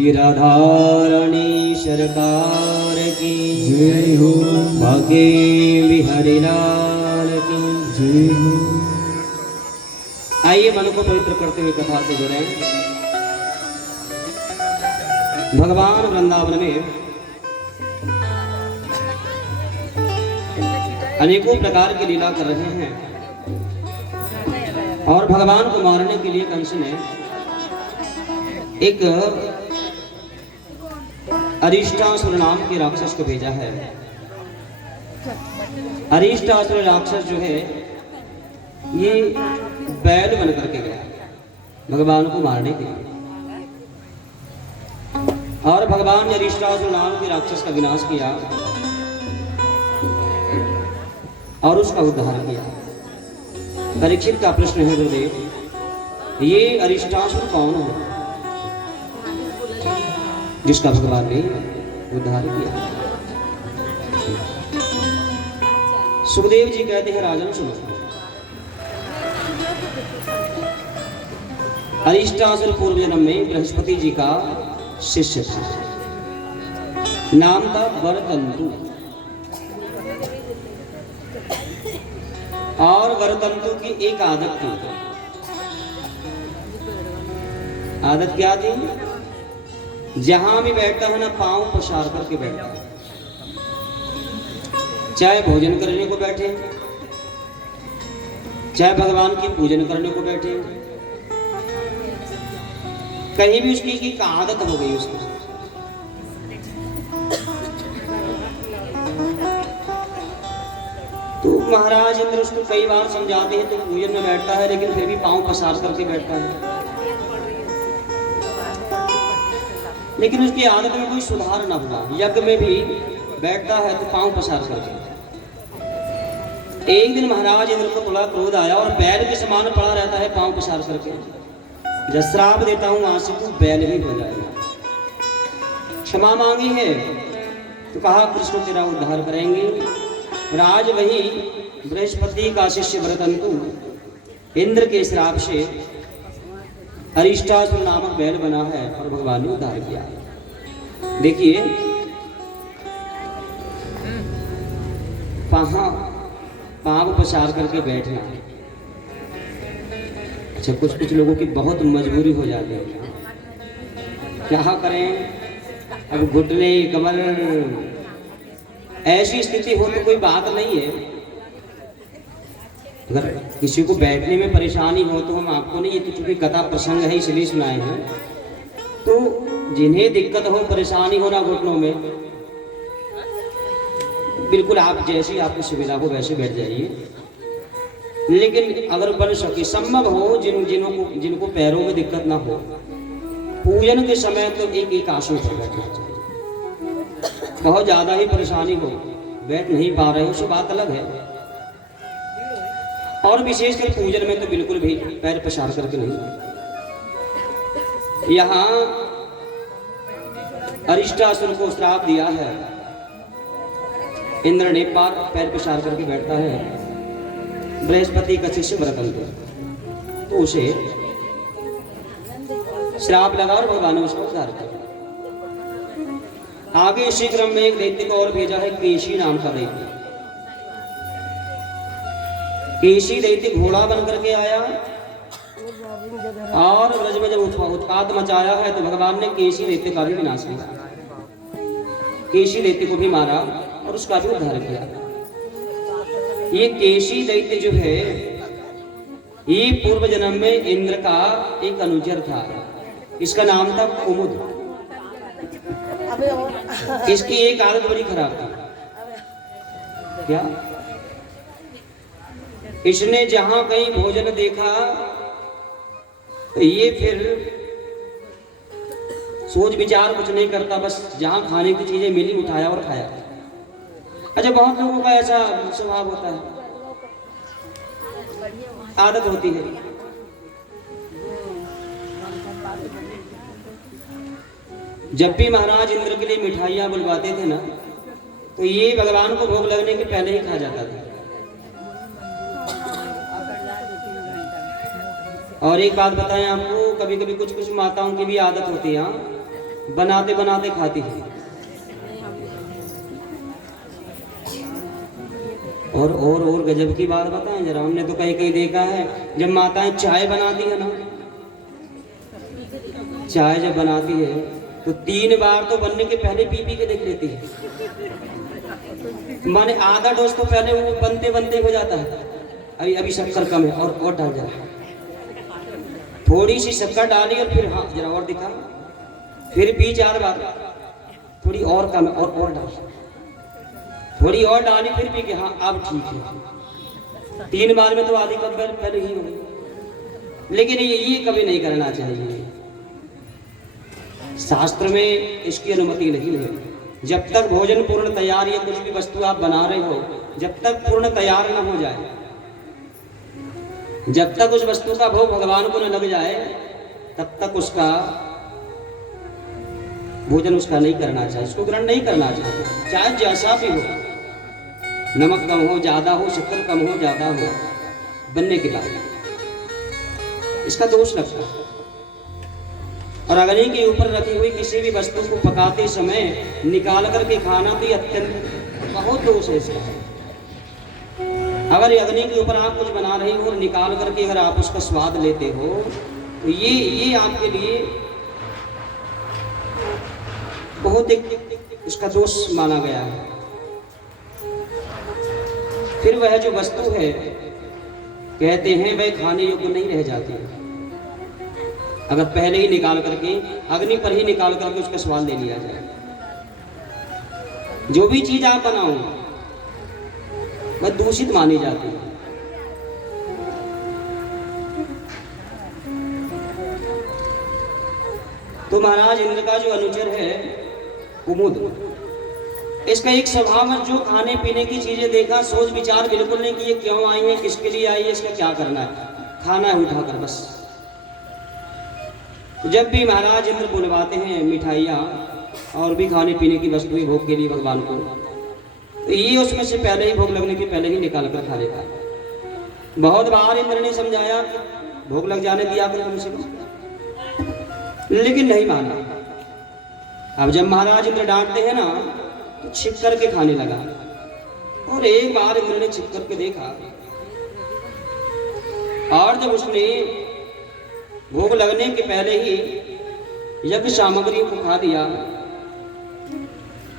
बोलिए राधारानी सरकार की जय हो, भाग्य बिहारी लाल की जय हो। आइए मन को पवित्र करते हुए कथा से जुड़े। भगवान वृंदावन में अनेकों प्रकार की लीला कर रहे हैं और भगवान को मारने के लिए कंस ने एक अरिष्टासुर नाम के राक्षस को भेजा है। अरिष्टासुर राक्षस जो है ये बैल बन करके गया भगवान को मारने के लिए, और भगवान ने अरिष्टासुर नाम के राक्षस का विनाश किया और उसका उद्धार किया। परीक्षित का प्रश्न है गुरुदेव, ये अरिष्टासुर कौन है जिसका भगवान ने उद्धार किया? सुखदेव जी कहते हैं, राजन सुनो, अरिष्टासुर पूर्व जन्म में बृहस्पति जी का शिष्य था, नाम था वरतंतु। और वरतंतु की एक आदत थी। आदत क्या थी? जहां भी बैठता है ना, पांव पसार करके बैठता है। चाहे भोजन करने को बैठे, चाहे भगवान की पूजन करने को बैठे, कहीं भी उसकी एक आदत हो गई उसको। तो महाराज इंद्र उसको कई बार समझाते हैं तो पूजन में बैठता है, लेकिन फिर भी पांव पसार करके बैठता है। लेकिन उसकी आदत में कोई सुधार न हुआ। यज्ञ में भी बैठता है तो पांव पसार करके। एक दिन महाराज इंद्र को थोड़ा क्रोध आया और बैल के समान पड़ा रहता है पांव पसार करके। जब श्राप देता हूं आज से तू बैल ही हो जाएगा। क्षमा मांगी है तो कहा कृष्ण तेरा उद्धार करेंगे। और आज वही बृहस्पति का शिष्य वरतंतु इंद्र के श्राप से अरिष्टासुर नामक बैल बना है और भगवान ने उद्धार किया। देखिए, पांव पसार करके बैठना। अच्छा, कुछ लोगों की बहुत मजबूरी हो जाती है, क्या करें? अब घुटने कमर ऐसी स्थिति हो तो कोई बात नहीं है। अगर किसी को बैठने में परेशानी हो तो हम आपको नहीं, ये तो चूंकि कथा प्रसंग है इसलिए सुनाए हैं। तो जिन्हें दिक्कत हो, परेशानी हो ना घुटनों में, बिल्कुल आप जैसी आपको सुविधा हो वैसे बैठ जाइए। लेकिन अगर बन सके, संभव हो, जिनको पैरों में दिक्कत ना हो, पूजन के समय तो एक आसन पर बैठना चाहिए। बहुत ज्यादा ही परेशानी हो, बैठ नहीं पा रहे हो, सो बात अलग है। और विशेषकर पूजन में तो बिल्कुल भी पैर पसार करके नहीं। यहां अरिष्टासुर को श्राप दिया है, इंद्र ने पैर पसार करके बैठता है बृहस्पति का शिष्य वरतंतु, तो उसे श्राप लगा और भगवान ने उसको उद्धार किया। आगे इसी क्रम में एक दैत्य को और भेजा है, केशी नाम का दैत्य। केशी दैत्य घोड़ा बन करके आया और ब्रज में जब उत्पात मचाया है तो भगवान ने केशी दैत्य का भी विनाश किया। केशी दैत्य को भी मारा और उसका भी उद्धार किया। ये केशी दैत्य जो है, ये पूर्व जन्म में इंद्र का एक अनुचर था। इसका नाम था कुमुद। इसकी एक आदत बड़ी खराब थी। क्या? इसने जहां कहीं भोजन देखा तो ये फिर सोच विचार कुछ नहीं करता, बस जहां खाने की चीजें मिली उठाया और खाया। अच्छा, बहुत लोगों का ऐसा स्वभाव होता है, आदत होती है। जब भी महाराज इंद्र के लिए मिठाइयां बुलवाते थे ना, तो ये भगवान को भोग लगने के पहले ही खा जाता था। और एक बात बताएं आपको, कभी कभी कुछ माताओं की भी आदत होती है, बनाते बनाते खाती है। और गजब की बात बताएं जरा, हमने तो कहीं कहीं देखा है जब माताएं चाय बनाती है ना, चाय जब बनाती है तो 3 बार तो बनने के पहले पी पी के देख लेती है। माने आधा डोज तो पहले वो बनते बनते हो जाता है, अभी अभी शक्कर कम है और डाल जरा, थोड़ी सी शक्कर डाली और फिर हाँ जरा और दिखा, फिर पी 4 बार, थोड़ी और कम है और डाल, थोड़ी और डाली फिर पी के हाँ अब ठीक है। 3 बार में तो आधी कप पहले ही हो गई। लेकिन ये कभी नहीं करना चाहिए, शास्त्र में इसकी अनुमति नहीं है। जब तक भोजन पूर्ण तैयार या कुछ भी वस्तु आप बना रहे हो, जब तक पूर्ण तैयार न हो जाए, जब तक उस वस्तु का भोग भगवान को न लग जाए, तब तक उसका भोजन उसका नहीं करना चाहिए, उसको ग्रहण नहीं करना चाहिए, चाहे जैसा भी हो, नमक कम हो ज्यादा हो, शक्कर कम हो ज्यादा हो, बनने के बाद इसका दोष लगता है। और अग्नि के ऊपर रखी हुई किसी भी वस्तु को पकाते समय निकाल करके खाना भी अत्यंत बहुत दोष है इसका। अगर अग्नि के ऊपर आप कुछ बना रहे हो और निकाल करके अगर आप उसका स्वाद लेते हो तो ये आपके लिए बहुत एक उसका दोष माना गया है। फिर वह जो वस्तु है कहते हैं वह खाने योग्य नहीं रह जाती अगर पहले ही निकाल करके अग्नि पर ही निकाल करके उसका स्वाद ले लिया जाए। जो भी चीज आप बनाओ वह दूषित मानी जाती है। तो महाराज इंद्र का जो अनुचर है कुमुद, इसका एक स्वभाव है, जो खाने पीने की चीजें देखा सोच विचार बिल्कुल नहीं कि ये क्यों आई है, किसके लिए आई है, इसका क्या करना है, खाना है उठाकर बस। तो जब भी महाराज इंद्र बुलवाते हैं मिठाइयाँ और भी खाने पीने की वस्तुएं भोग के लिए भगवान को, तो ये उसमें से पहले ही भोग लगने के पहले ही निकाल कर खा लेता है। बहुत बार इंद्र ने समझाया भोग लग जाने दिया कर कम से कम, लेकिन नहीं माना। अब जब महाराज इंद्र डांटते हैं ना तो छिप करके खाने लगा। और एक बार इंद्र ने छिप करके देखा और जब उसने भोग लगने के पहले ही यज्ञ सामग्री को खा दिया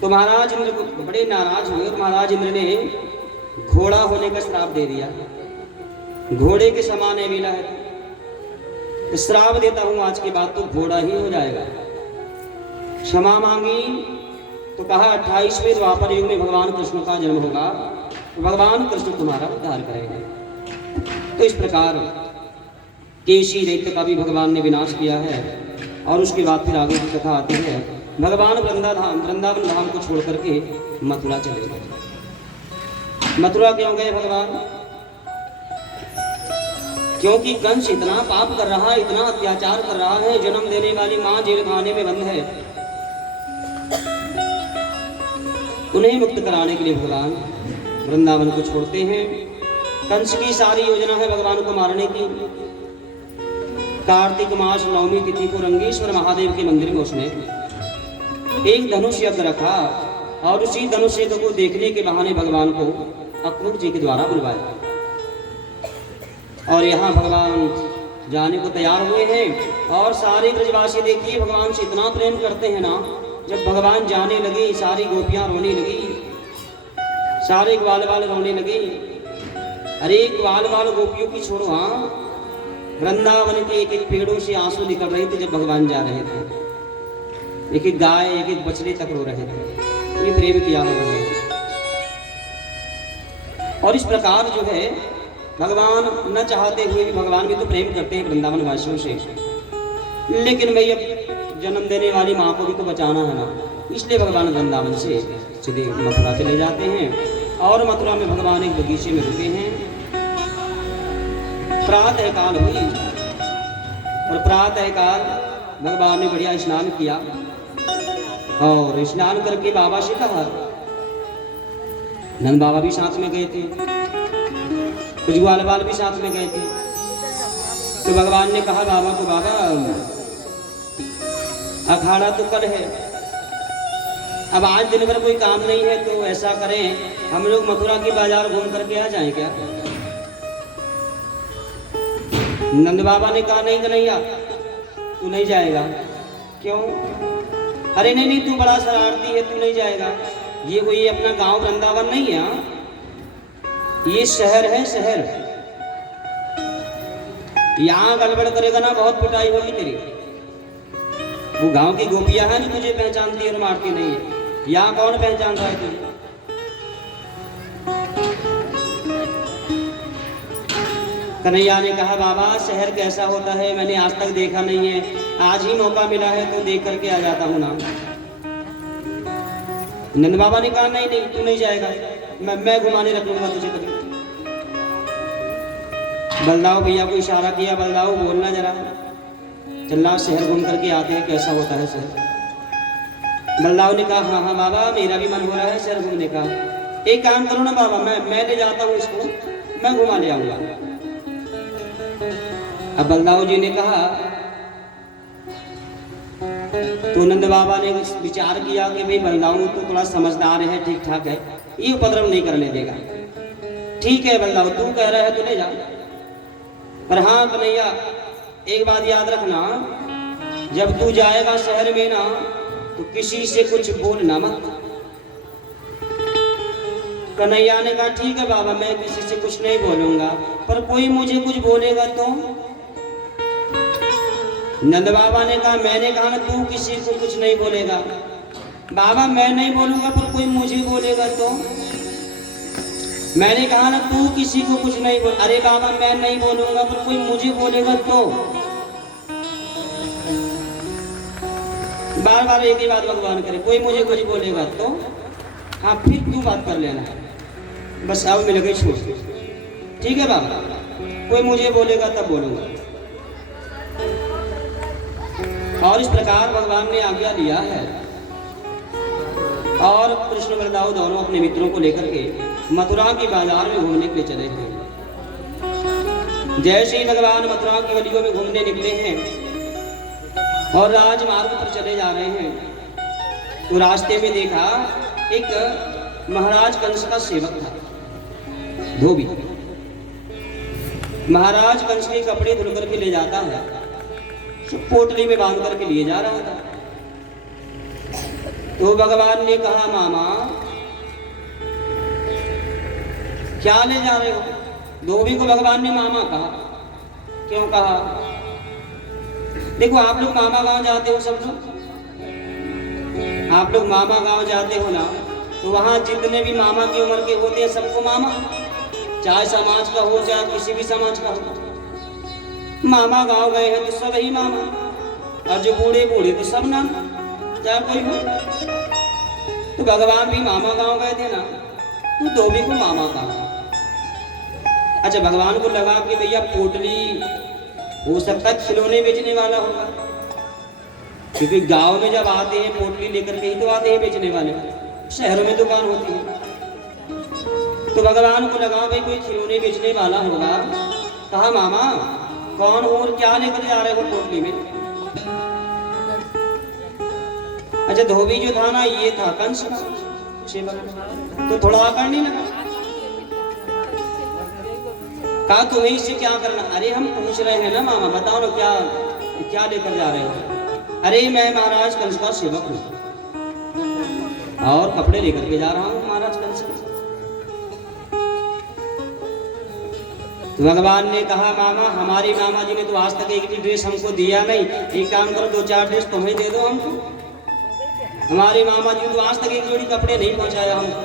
तो महाराज इंद्र को बड़े नाराज हुए और महाराज इंद्र ने घोड़ा होने का श्राप दे दिया। घोड़े के समान है मिला है तो श्राप देता हूं आज के बाद तो घोड़ा ही हो जाएगा। क्षमा मांगी तो कहा 28वें द्वापर युग में भगवान कृष्ण का जन्म होगा तो भगवान कृष्ण तुम्हारा उद्धार करेंगे। तो इस प्रकार केशी दैत्य का भी भगवान ने विनाश किया है। और उसके बाद फिर आगे की कथा आती है, भगवान वृंदावन धाम को छोड़ करके मथुरा चले गए। मथुरा क्यों गए भगवान? क्योंकि कंस इतना पाप कर रहा है, इतना अत्याचार कर रहा है, जन्म देने वाली माँ जेल खाने में बंद है, उन्हें मुक्त कराने के लिए भगवान वृंदावन को छोड़ते हैं। कंस की सारी योजना है भगवान को मारने की। कार्तिक मास 9वीं तिथि को रंगेश्वर महादेव के मंदिर में उसने एक धनुष यज्ञ रखा और उसी धनुष यज्ञ को देखने के बहाने भगवान को अक्रूर जी के द्वारा बुलवाया। और यहाँ भगवान जाने को तैयार हुए हैं और सारे ब्रजवासी देखिए भगवान से इतना प्रेम करते हैं ना, जब भगवान जाने लगे सारी गोपियां रोने लगी, सारे ग्वाल वाल रोने लगे। अरे ग्वाल वाल गोपियों की छोड़ो, हाँ वृंदावन के एक एक पेड़ों से आंसू निकल रहे थे जब भगवान जा रहे थे। एक एक गाय एक एक बछड़े तक रो रहे थे, ये प्रेम किया है भगवान। और इस प्रकार जो है भगवान न चाहते हुए भी भगवान भी तो प्रेम करते हैं वृंदावन वासियों से, लेकिन भाई अब जन्म देने वाली माँ को भी तो बचाना है ना, इसलिए भगवान वृंदावन से सीधे मथुरा चले जाते हैं। और मथुरा में भगवान एक बगीचे में रुके हैं। प्रातः काल हुई और प्रातः काल भगवान ने बढ़िया स्नान किया और स्नान करके बाबा से कहा, नंद बाबा भी साथ में गए थे, कुछ ग्वाल बाल भी साथ में गए थे। तो भगवान ने कहा बाबा को, बाबा अखाड़ा तो कल है। अब आज दिन भर कोई काम नहीं है तो ऐसा करें, हम लोग मथुरा की बाजार घूम करके आ जाएं क्या? नंद बाबा ने कहा नहीं कन्हैया तू नहीं जाएगा। क्यों? अरे नहीं नहीं, तू बड़ा शरारती है, तू नहीं जाएगा। ये कोई अपना गांव वृंदावन नहीं है, ये शहर है, शहर। यहाँ गड़बड़ करेगा ना बहुत पिटाई होगी तेरी। वो गांव की गोपियां हैं जो तुझे पहचानती और मारती नहीं है, यहाँ कौन पहचान रहा है तुझे? कन्हैया ने कहा बाबा शहर कैसा होता है मैंने आज तक देखा नहीं है, आज ही मौका मिला है तो देख करके आ जाता हूँ ना। नंद बाबा ने कहा नहीं नहीं तू नहीं जाएगा, मैं घुमाने रखूंगा तुझे कभी। बलदाऊ भैया को इशारा किया, बलदाऊ बोलना जरा, चलना शहर घूम करके आते हैं कैसा होता है शहर। बलदाऊ ने कहा हाँ हाँ बाबा मेरा भी मन हो रहा है शहर घूमने का। एक काम करो ना बाबा, मैं ले जाता हूँ इसको, मैं घुमा ले आऊंगा। अब बलदाऊ जी ने कहा, तो नंद बाबा ने विचार किया कि भाई बलदाऊ तो थोड़ा समझदार है, ठीक ठाक है, ये उपद्रव नहीं करने देगा। ठीक है बलदाऊ तू कह रहा है तो ले जा, पर हाँ कन्हैया एक बात याद रखना, जब तू जाएगा शहर में ना तो किसी से कुछ बोलना मत। कन्हैया ने कहा ठीक है बाबा मैं किसी से कुछ नहीं बोलूंगा, पर कोई मुझे कुछ बोलेगा तो? नंद बाबा ने कहा मैंने कहा ना तू किसी को कुछ नहीं बोलेगा। बाबा मैं नहीं बोलूंगा पर कोई मुझे बोलेगा तो? मैंने कहा ना तू किसी को कुछ नहीं बोल। अरे बाबा मैं नहीं बोलूंगा पर कोई मुझे बोलेगा तो? बार बार एक ही बात भगवान करे, कोई मुझे कुछ बोलेगा तो हाँ फिर तू बात कर लेना, बस अब मिल गई छूट। ठीक है बाबा कोई मुझे बोलेगा तब बोलूंगा। और इस प्रकार भगवान ने आज्ञा दिया है। और कृष्ण बलदाऊ दोनों अपने मित्रों को लेकर के मथुरा की बाजार में घूमने के लिए चले थे। जैसे ही भगवान मथुरा की गलियों में घूमने निकले हैं और राजमार्ग पर चले जा रहे हैं तो रास्ते में देखा एक महाराज कंस का सेवक था, धोबी। महाराज कंस के कपड़े धुल करके ले जाता है, पोटली में बांध करके लिए जा रहा था। तो भगवान ने कहा मामा क्या ले जा रहे हो? धोबी को भगवान ने मामा कहा। क्यों कहा? देखो आप लोग मामा गांव जाते हो, सब लोग आप लोग मामा गांव जाते हो ना, तो वहां जितने भी मामा की उम्र के होते हैं सबको मामा, चाहे समाज का हो चाहे किसी भी समाज का हो। मामा गांव गए हैं तो सब ही मामा, और जो बूढ़े बूढ़े तो सब नाम, चाहे कोई हो। तो भगवान भी मामा गांव गए थे ना, तो धोबी को मामा कहा। अच्छा भगवान को लगा कि भैया पोटली हो सकता है खिलौने बेचने वाला होगा, क्योंकि गांव में जब आते हैं पोटली लेकर के ही तो आते हैं बेचने वाले, शहरों में दुकान होती है। तो भगवान को लगा भाई कोई खिलौने बेचने वाला होगा। कहा मामा कौन हो और क्या लेकर जा रहे हो पोटली में? अच्छा धोबी जो था ना ये था कंस का सेवक, तो थोड़ा आकर नहीं लगा। कहा तुम्हें इससे क्या करना? अरे हम पूछ रहे हैं ना मामा, बताओ ना क्या क्या लेकर जा रहे हो? अरे मैं महाराज कंस का सेवक हूँ और कपड़े लेकर के जा रहा हूँ महाराज कंस के। तो भगवान ने कहा मामा हमारे मामा जी ने तो आज तक एक भी ड्रेस हमको दिया नहीं, एक काम करो 2-4 ड्रेस तुम्हें दे दो हमको। हमारे मामा जी तो आज तक एक जोड़ी कपड़े नहीं पहुंचाया हमको।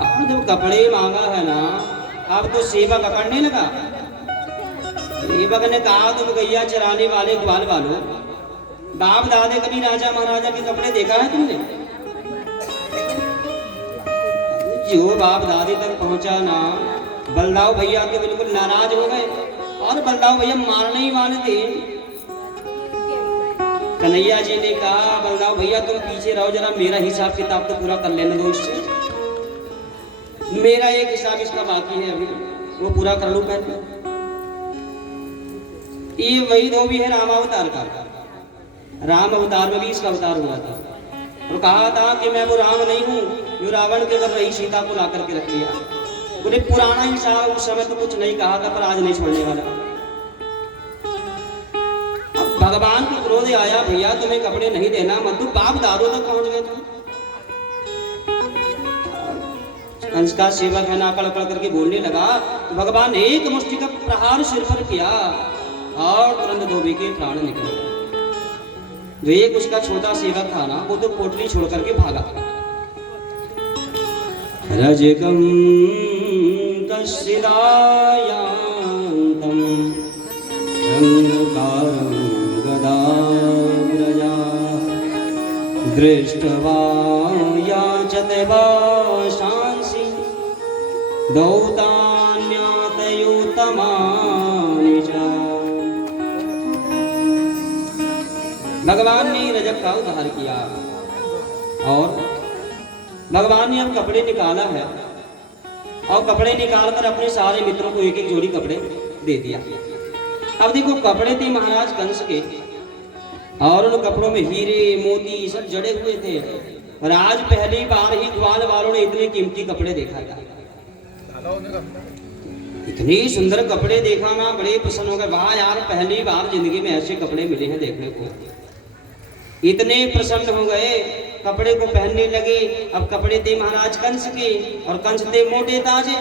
अब जब कपड़े मांगा है ना, अब तो सेवक अकड़ने लगा। सेवक ने कहा तुम गैया चराने वाले ग्वाल वालों, बाप दादे कभी राजा महाराजा के कपड़े देखा है तुमने? जो बाप दादे तक पहुंचा ना, बलदाऊ भैया के बिल्कुल नाराज हो गए और बलदाऊ भैया मारने ही वाले थे। कन्हैया जी ने कहा बलदाऊ भैया तुम पीछे रहो जरा, मेरा हिसाब किताब तो पूरा कर लेने दो इससे। मेरा एक हिसाब इसका बाकी है अभी, वो पूरा कर लूं पहले। ये वही धोबी है रामावतार का, राम अवतार में भी इसका अवतार हुआ था और कहा था कि मैं वो राम नहीं हूँ जो रावण के घर रही सीता को ला करके रख लिया। बोले पुराना हिसाब उस समय तो कुछ नहीं कहा था, पर आज नहीं छोड़ने वाला। अब भगवान को क्रोध आया, भैया तुम्हें कपड़े नहीं देना मत, तू बाप दादों तक पहुंच गए तुम। कंस का सेवक है ना अकड़ अकड़ करके बोलने लगा, तो भगवान एक मुष्टि का प्रहार सिर पर किया और तुरंत धोबी के प्राण निकल गए। जो एक उसका छोटा सेवक था ना, वो तो पोटली छोड़ करके भागा। रजकम कशिदायांतम रंगकारं गदाव्रजा दृष्ट्वा याचते वाशांसि दौतान्यातयुतमानि च। भगवान ने रजक का उद्धार किया और भगवान ने अब कपड़े निकाला है और कपड़े निकालकर अपने सारे मित्रों को एक एक जोड़ी कपड़े दे दिया। अब देखो कपड़े थे महाराज कंस के और उन कपड़ों में हीरे मोती सब जड़े हुए थे और आज पहली बार ही ग्वाल वालों ने इतने कीमती कपड़े देखा था। इतनी सुंदर कपड़े देखा ना, बड़े पसंद हो गए। वाह यार, पहली बार जिंदगी में ऐसे कपड़े मिले हैं देखने को। इतने प्रसन्न हो गए, कपड़े को पहनने लगे। अब कपड़े थे महाराज कंस के और कंस थे मोटे ताजे,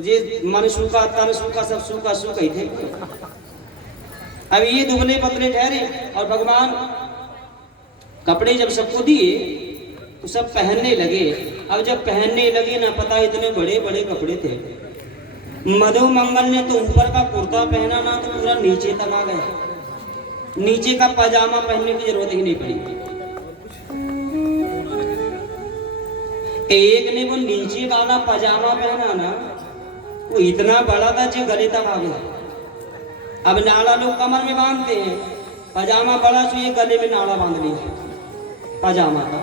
ये मन सूखा तन सूखा सब सूखा सूखा ही थे। अब ये दुबले पतले ठहरे और भगवान कपड़े जब सबको दिए तो सब पहनने लगे। अब जब पहनने लगे ना, पता इतने बड़े बड़े कपड़े थे। मधु मंगल ने तो ऊपर का कुर्ता पहना ना तो पूरा नीचे तक आ गया, नीचे का पजामा पहनने की जरूरत ही नहीं पड़ी। एक ने वो नीचे वाला पजामा पहना ना, वो इतना बड़ा था जो गले तक आ गया। अब नाड़ा लोग कमर में बांधते हैं, पजामा बड़ा तो ये गले में नाड़ा बांध लिया पजामा का।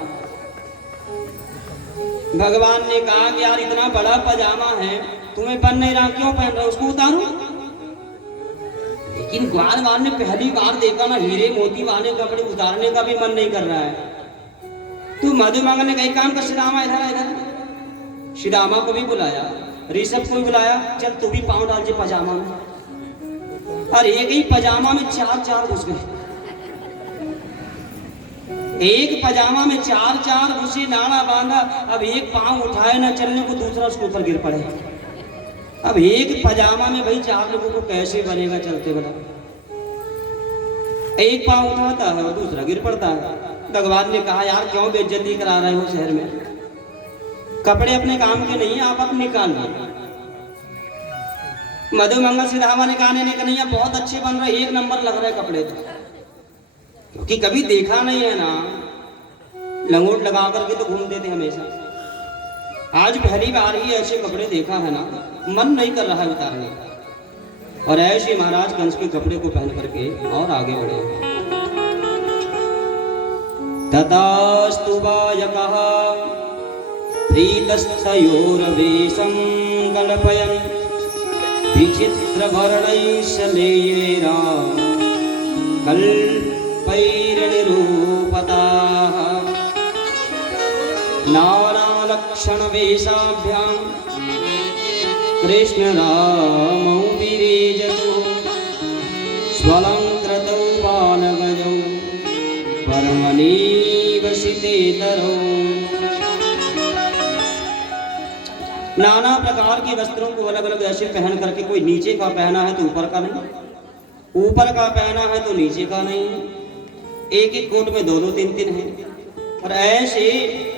भगवान ने कहा कि यार इतना बड़ा पजामा है, तुम्हें बन नहीं रहा, क्यों पहन रहा, उसको उतारो। लेकिन ग्वाल वाल ने पहली बार देखा ना, हीरे मोती वाले कपड़े उतारने का भी मन नहीं कर रहा है। तो मधुमंगल ने कही काम कर, सुदामा इधर इधर। सुदामा को भी बुलाया, ऋषभ को भी बुलाया, चल तू भी पांव डाल जे पजामा में। और एक ही पजामा में चार चार घुस गए। एक पजामा में चार चार घुसे, नाड़ा बांधा। अब एक पांव उठाए ना चलने को, दूसरा उसके ऊपर गिर पड़े। अब एक पजामा में भाई चार लोगों को कैसे बनेगा चलते बना। एक पांव उठाता है और दूसरा गिर पड़ता है। भगवान ने कहा यार क्यों बेइज्जती करा रहे हो शहर में, कपड़े अपने काम के नहीं, आप अब निकाल लो। मधुमंगल सिधावा ने कहा नहीं कन्हैया बहुत अच्छे बन रहे, एक नंबर लग रहे कपड़े तो, क्योंकि कभी देखा नहीं है ना, लंगोट लगा करके तो घूमते थे हमेशा। आज पहली बार ही ऐसे कपड़े देखा है ना, मन नहीं कर रहा है उतारने का। और ऐसे महाराज कंस के कपड़े को पहन करके और आगे बढ़े। ततास्तु बायकः प्रीतस्थयोरवेशं कल्पयन् विचित्रवर्णैश्शलेयेरा कल्पैर्निरूपताः नानालक्षणवेशाभ्यां कृष्णरामौ विरेजतु स्वलङ्कृतौ बालगजौ परमनिवसितेतरौ। नाना प्रकार के वस्त्रों को अलग अलग ऐसे पहन करके, कोई नीचे का पहना है तो ऊपर का नहीं, ऊपर का पहना है तो नीचे का नहीं, एक एक कोट में दो दो तीन तीन है। और ऐसे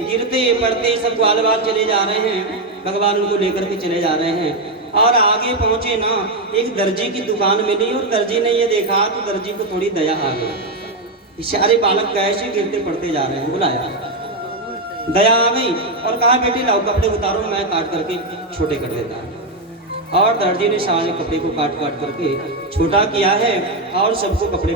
गिरते पड़ते सब ग्वाल बाल चले जा रहे हैं, भगवान उनको लेकर के चले जा रहे हैं। और आगे पहुंचे ना, एक दर्जी की दुकान मिली और दर्जी ने ये देखा तो दर्जी को थोड़ी दया आ गई। सारे बालक कैसे गिरते पड़ते जा रहे हैं, बुलाया, दया आ गई और कहा बेटी लाओ कपड़े उतारो, मैं काट करके छोटे कर देता हूँ। और दर्जी ने सारे कपड़े को काट काट करके छोटा किया है और सबको कपड़े